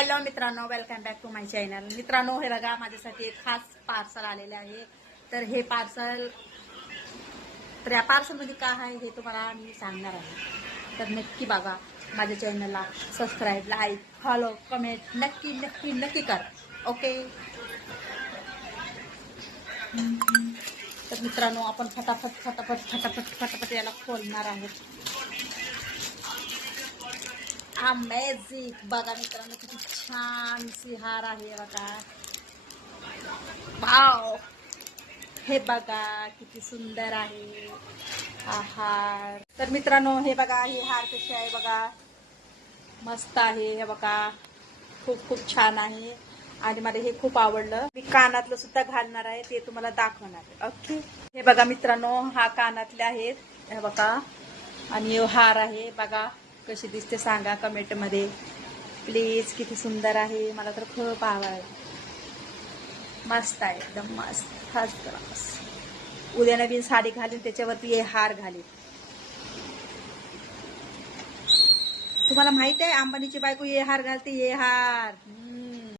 Hello मित्रांनो, welcome back to my channel. मित्रांनो, हे बघा माझ्यासाठी एक खास पार्सल आलेले आहे. तर हे पार्सल, तर या पार्सलमध्ये काय आहे हे तुम्हाला मी सांगणार आहे. तर नक्की बघा, माझ्या चॅनलला सबस्क्राईब, लाईक, फॉलो, कमेंट नक्की नक्की नक्की करा. ओके. तर मित्रांनो, आपण फटाफट फटाफट फटाफट फटाफट याला खोलणार आहोत. अमेझिंग. बघा मित्रांनो, किती छान सी हार आहे बघा. वाव, हे बघा किती सुंदर आहे हा हार. तर मित्रांनो, हे बघा, हे हार कसे आहे बघा, मस्त आहे. हे बघा, खूप खूप छान आहे आणि मला हे खूप आवडलं. मी कानातलं सुद्धा घालणार आहे, ते तुम्हाला दाखवणार आहे. ओके. हे बघा मित्रांनो, हा कानातले आहेत, हे बघा. आणि हार आहे बघा, कशी दिसते सांगा कमेंट मध्ये प्लीज. किती सुंदर आहे, मला तर खूप आवडलं. मस्त आहे, एकदम मस्त, फर्स्ट क्लास. उद्या नवीन साडी घालीन, त्याच्यावरती हे हार घालीन. तुम्हाला माहित आहे, अंबानीची बायको हे हार घालते, हे हार.